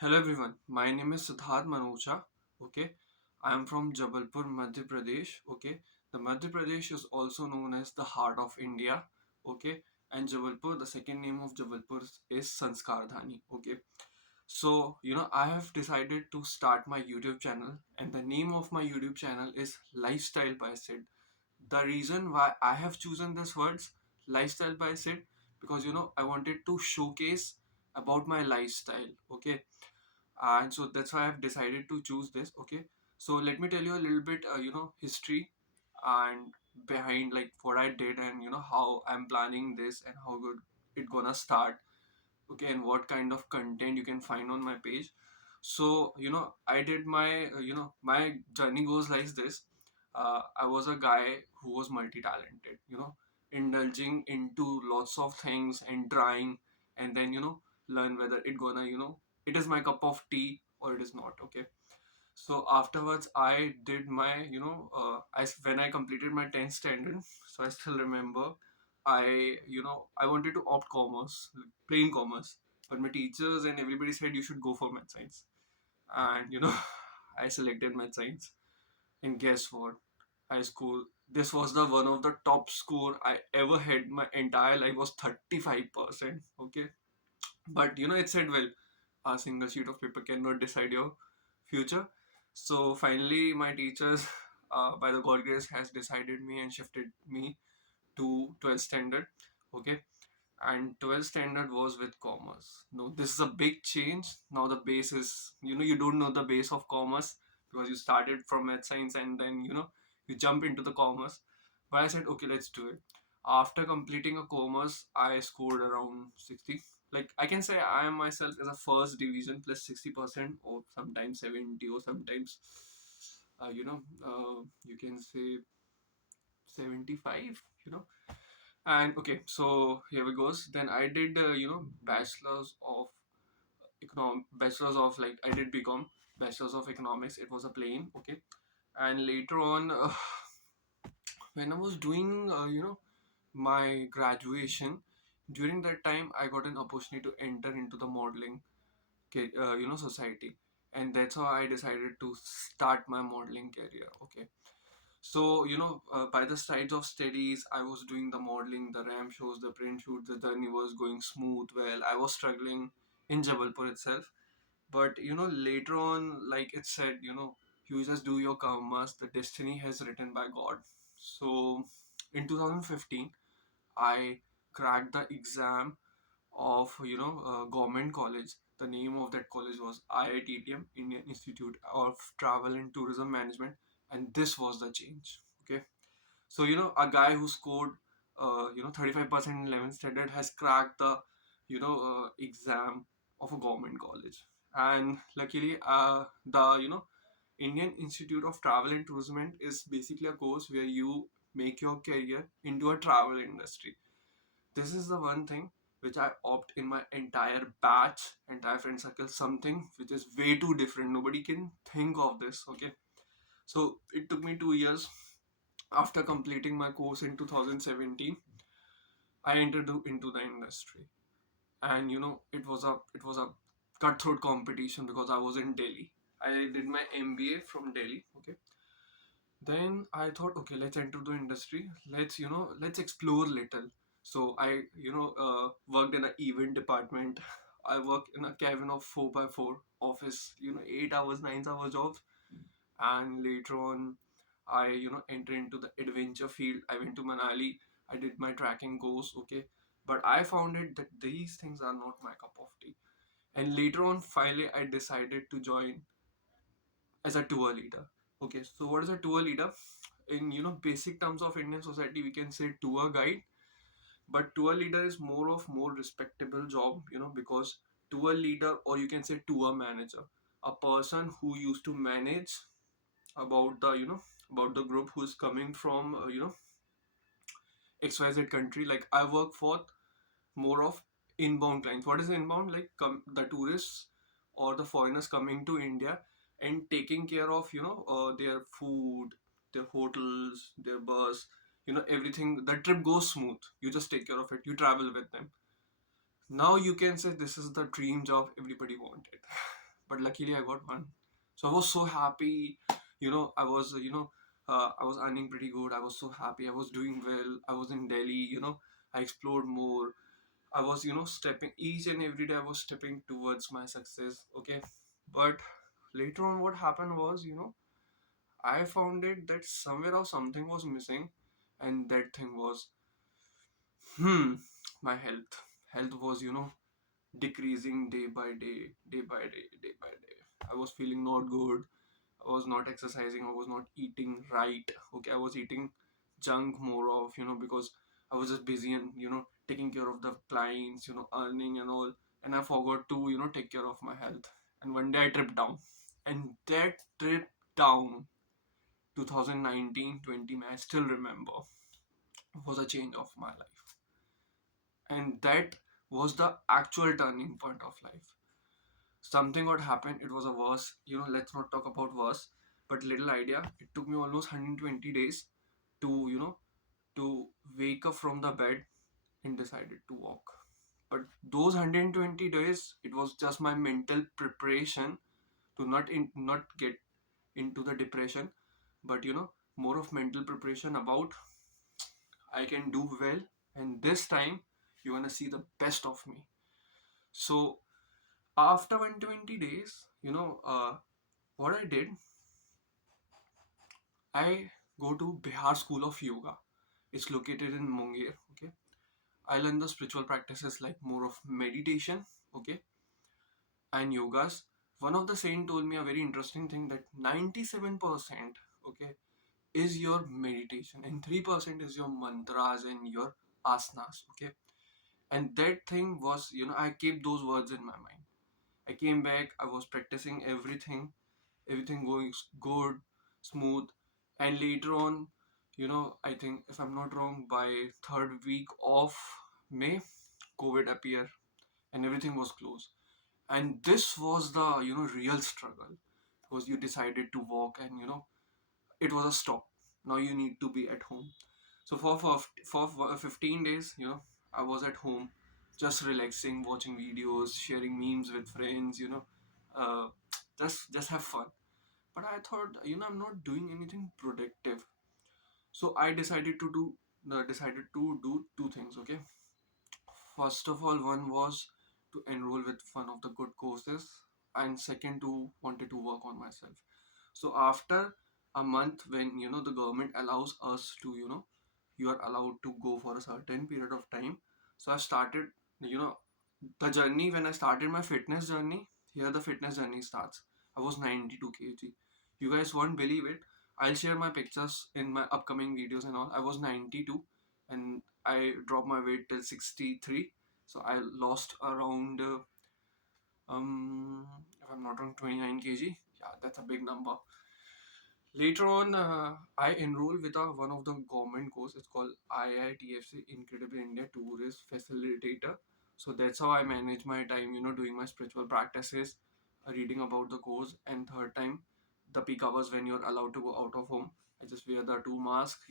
Hello everyone, my name is Anniruddha Manocha. Okay, I am from Jabalpur, Madhya Pradesh. Okay, the Madhya Pradesh is also known as the heart of India. Okay, and Jabalpur, the second name of Jabalpur is Sanskardhani. Okay, so I have decided to start my YouTube channel, and the name of my YouTube channel is Lifestyle by Sid. The reason why I have chosen this words Lifestyle by Sid, because I wanted to showcase about my lifestyle. Okay, and so that's why I've decided to choose this. Okay, so let me tell you a little bit history and behind like what I did, and how I'm planning this and how good it gonna start. Okay, and what kind of content you can find on my page. So I did my my journey goes like this. I was a guy who was multi-talented, indulging into lots of things and trying, and then learn whether it gonna it is my cup of tea or it is not. Okay, so afterwards I did my when I completed my 10th standard. So I still remember, I wanted to opt commerce, plain commerce, but my teachers and everybody said you should go for math science. And I selected math science, and guess what, high school, this was the one of the top score I ever had. My entire life was 35%. Okay, but it said, well, a single sheet of paper cannot decide your future. So finally my teachers, by the god grace, has decided me and shifted me to 12th standard. Okay, and 12th standard was with commerce. No, this is a big change. Now the base is, you don't know the base of commerce, because you started from math science and then you jump into the commerce. But I said, okay, let's do it. After completing a commerce, I scored around 60. Like, I can say I am myself as a first division plus 60%, or sometimes 70, or sometimes you can say 75, and okay, so here we goes. Then I did bachelor's of, like, I did become bachelor's of economics. It was a plain. Okay, and later on, when I was doing my graduation, during that time I got an opportunity to enter into the modeling society, and that's how I decided to start my modeling career. Okay, so by the sides of studies, I was doing the modeling, the ramp shows, the print shoot. The journey was going smooth. Well, I was struggling in Jabalpur itself, but later on, like it said, you just do your karmas. The destiny has written by God. So in 2015, I cracked the exam of government college. The name of that college was IITTM, Indian Institute of Travel and Tourism Management, and this was the change. Okay, so a guy who scored 35% in 11th standard has cracked the exam of a government college. And luckily, the Indian Institute of Travel and Tourism is basically a course where you make your career into a travel industry. This is the one thing which I opt in my entire batch, entire friend circle, something which is way too different. Nobody can think of this. Okay, so it took me 2 years. After completing my course in 2017, I entered into the industry, and it was a cutthroat competition because I was in Delhi. I did my MBA from Delhi. Okay, then I thought, okay, let's enter the industry. Let's explore little. So I worked in an event department. I worked in a cabin of 4x4 office. 8 hours, 9 hours jobs. And later on, I entered into the adventure field. I went to Manali. I did my tracking course. Okay, but I found it that these things are not my cup of tea. And later on, finally, I decided to join as a tour leader. Okay, so what is a tour leader? In basic terms of Indian society, we can say tour guide, but tour leader is more respectable job, because tour leader, or you can say tour manager, a person who used to manage about the about the group who's coming from XYZ country. Like, I work for more of inbound clients. What is inbound? Like, the tourists or the foreigners coming to India and taking care of their food, their hotels, their bus, everything. The trip goes smooth. You just take care of it. You travel with them. Now you can say this is the dream job everybody wanted. but luckily I got one. So I was so happy. I was earning pretty good. I was so happy. I was doing well. I was in Delhi. I explored more. I was, stepping each and every day. I was stepping towards my success. Okay, but later on, what happened was, I found it that somewhere or something was missing, and that thing was, hmm, my health. Health was, decreasing day by day, day by day, day by day. I was feeling not good. I was not exercising. I was not eating right. Okay, I was eating junk more of, because I was just busy and, taking care of the clients, earning and all. And I forgot to, take care of my health. And one day I tripped down. And that trip down, 2019-20, I still remember, was a change of my life. And that was the actual turning point of life. Something got happened. It was a worse, let's not talk about worse, but little idea. It took me almost 120 days to, to wake up from the bed and decided to walk. But those 120 days, it was just my mental preparation to not get into the depression, but more of mental preparation about I can do well, and this time you're gonna see the best of me. So after 120 days, what I did, I go to Bihar School of Yoga. It's located in Munger. Okay, I learn the spiritual practices like more of meditation. Okay, and yogas. One of the saint told me a very interesting thing that 97%, okay, is your meditation and 3% is your mantras and your asanas. Okay, and that thing was, I kept those words in my mind. I came back, I was practicing everything going good, smooth, and later on, I think if I'm not wrong, by third week of May, COVID appeared and everything was closed. And this was the real struggle, because you decided to walk and it was a stop. Now you need to be at home. So for 15 days, I was at home, just relaxing, watching videos, sharing memes with friends, uh, just have fun. But I thought, I'm not doing anything productive. So I decided to do two things. Okay, first of all, one was to enroll with one of the good courses, and second, to wanted to work on myself. So after a month, when the government allows us to, you are allowed to go for a certain period of time. So I started, you know the journey. When I started my fitness journey, here the fitness journey starts. I was 92 kg. You guys won't believe it. I'll share my pictures in my upcoming videos and all. I was 92 and I dropped my weight till 63. So I lost around, if I'm not wrong, 29 kg. Yeah, that's a big number. Later on, I enrolled with one of the government course. It's called IITFC, Incredible India Tourist Facilitator. So that's how I manage my time, doing my spiritual practices, reading about the course. And third time, the peak hours when you're allowed to go out of home, I just wear the two masks,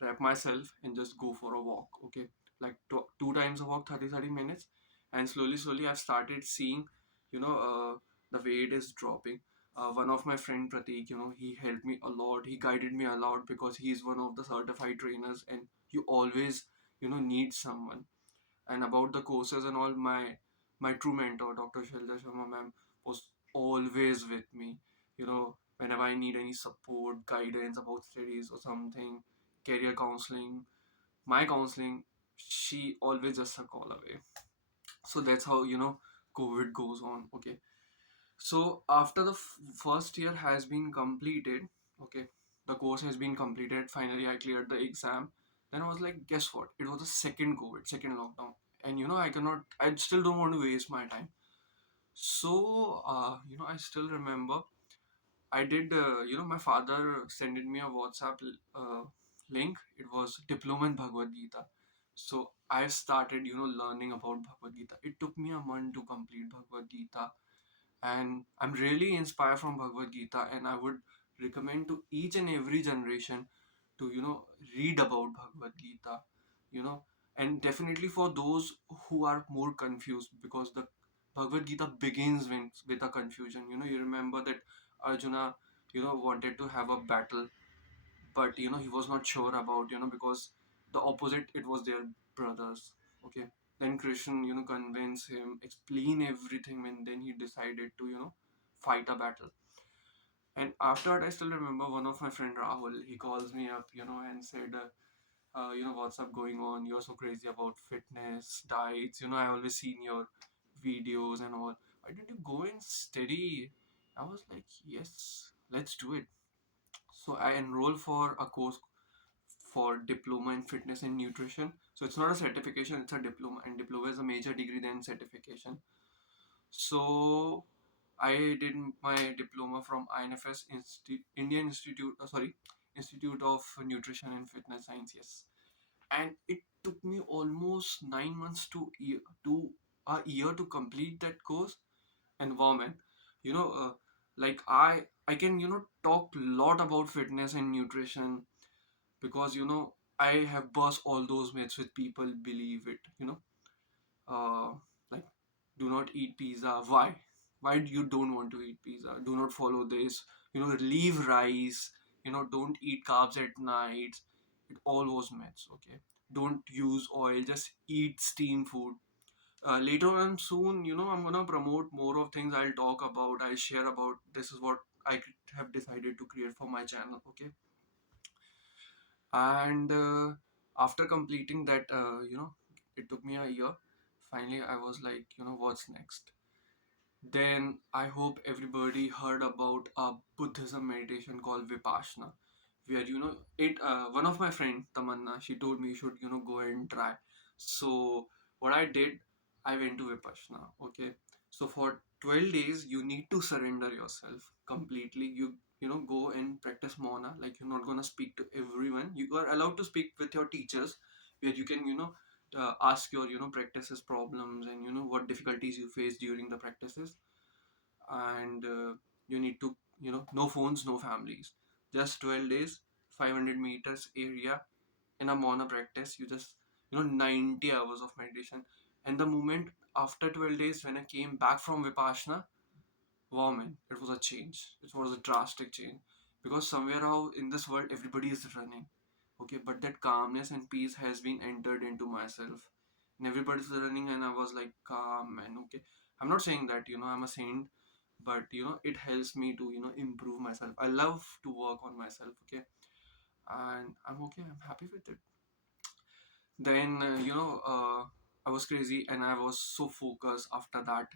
wrap myself and just go for a walk. Okay, like two times a walk, 30 minutes. And slowly I've started seeing, the weight is dropping. One of my friend Pratik, he helped me a lot. He guided me a lot because he's one of the certified trainers, and you always, need someone. And about the courses and all, my true mentor, Dr. Shelja Sharma ma'am, was always with me. Whenever I need any support, guidance about studies or something, career counseling, my counseling, she always just a call away. So that's how COVID goes on. Okay, so after the first year has been completed, okay, the course has been completed. Finally, I cleared the exam. Then I was like, guess what? It was the second COVID, second lockdown, and I cannot. I still don't want to waste my time. So I still remember. I did. My father sent me a WhatsApp link. It was Diploma in Bhagavad Gita. So I started, learning about Bhagavad Gita. It took me a month to complete Bhagavad Gita, and I'm really inspired from Bhagavad Gita, and I would recommend to each and every generation to read about Bhagavad Gita, you know and definitely for those who are more confused, because the Bhagavad Gita begins with a confusion. You remember that Arjuna, wanted to have a battle, but he was not sure about, because the opposite, it was their brothers. Okay. Then Krishna, convinced him, explain everything, and then he decided to, fight a battle. And after that, I still remember one of my friend Rahul, he calls me up, and said, what's up going on? You're so crazy about fitness, diets. I always seen your videos and all. Why did you go in steady? I was like, yes, let's do it. So I enrolled for a course for diploma in fitness and nutrition. So it's not a certification, it's a diploma, and diploma is a major degree than certification. So I did my diploma from INFS, Indian Institute, Institute of Nutrition and Fitness Science, yes. And it took me almost 9 months to a year to complete that course. And wow, man, you know, uh, like I can talk a lot about fitness and nutrition, because I have burst all those myths with people believe it. Uh, like, do not eat pizza. Why do you don't want to eat pizza? Do not follow this. Leave rice. Don't eat carbs at night. It all was myths. Okay, don't use oil. Just eat steam food. Later on soon, I'm gonna promote more of things. I'll talk about. I'll share about. This is what I have decided to create for my channel. Okay. And after completing that, it took me a year. Finally I was like, what's next? Then I hope everybody heard about a Buddhism meditation called Vipassana, where it. One of my friend Tamanna, she told me you should go and try. So what I did, I went to Vipassana. Okay, so for 12 days you need to surrender yourself completely. You go and practice Mauna. Like, you're not gonna speak to everyone. You are allowed to speak with your teachers, where you can ask your practices problems, and what difficulties you face during the practices. And you need to no phones, no families, just 12 days, 500 meters area in a mono practice. You just 90 hours of meditation. And the moment after 12 days, when I came back from Vipassana, wow, man, it was a change. It was a drastic change, because somewhere how in this world everybody is running. Okay, but that calmness and peace has been entered into myself, and everybody's running, and I was like calm. And okay, I'm not saying that I'm a saint, but it helps me to improve myself. I love to work on myself. Okay, and I'm okay, I'm happy with it. Then I was crazy, and I was so focused after that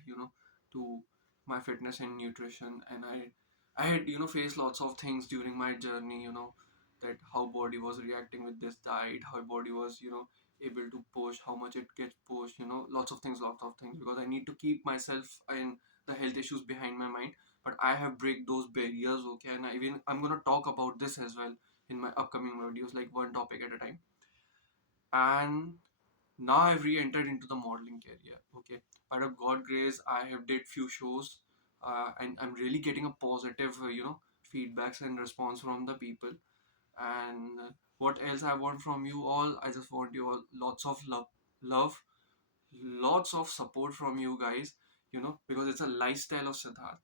to my fitness and nutrition. And I had faced lots of things during my journey, that how body was reacting with this diet, how body was able to push, how much it gets pushed, lots of things, because I need to keep myself in the health issues behind my mind. But I have break those barriers. Okay, and I'm gonna talk about this as well in my upcoming videos, like one topic at a time. And now I've re-entered into the modeling career. Okay, by the God grace, I have did few shows, and I'm really getting a positive, feedbacks and response from the people. And what else I want from you all? I just want you all lots of love, lots of support from you guys. Because it's a lifestyle of Siddharth.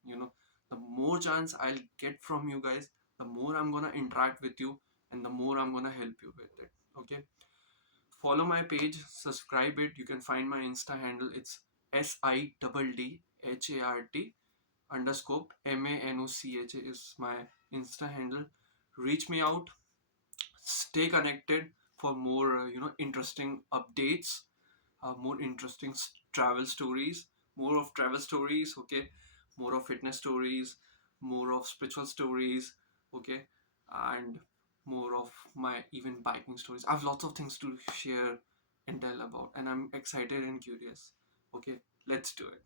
The more chance I'll get from you guys, the more I'm gonna interact with you, and the more I'm gonna help you with it. Okay, follow my page, subscribe it. You can find my Insta handle. It's SIDDHART underscore MANOCHA is my Insta handle. Reach me out. Stay connected for more interesting updates, more interesting travel stories, more of travel stories. Okay, more of fitness stories, more of spiritual stories. Okay, and more of my even biking stories. I have lots of things to share and tell about, and I'm excited and curious. Okay, let's do it.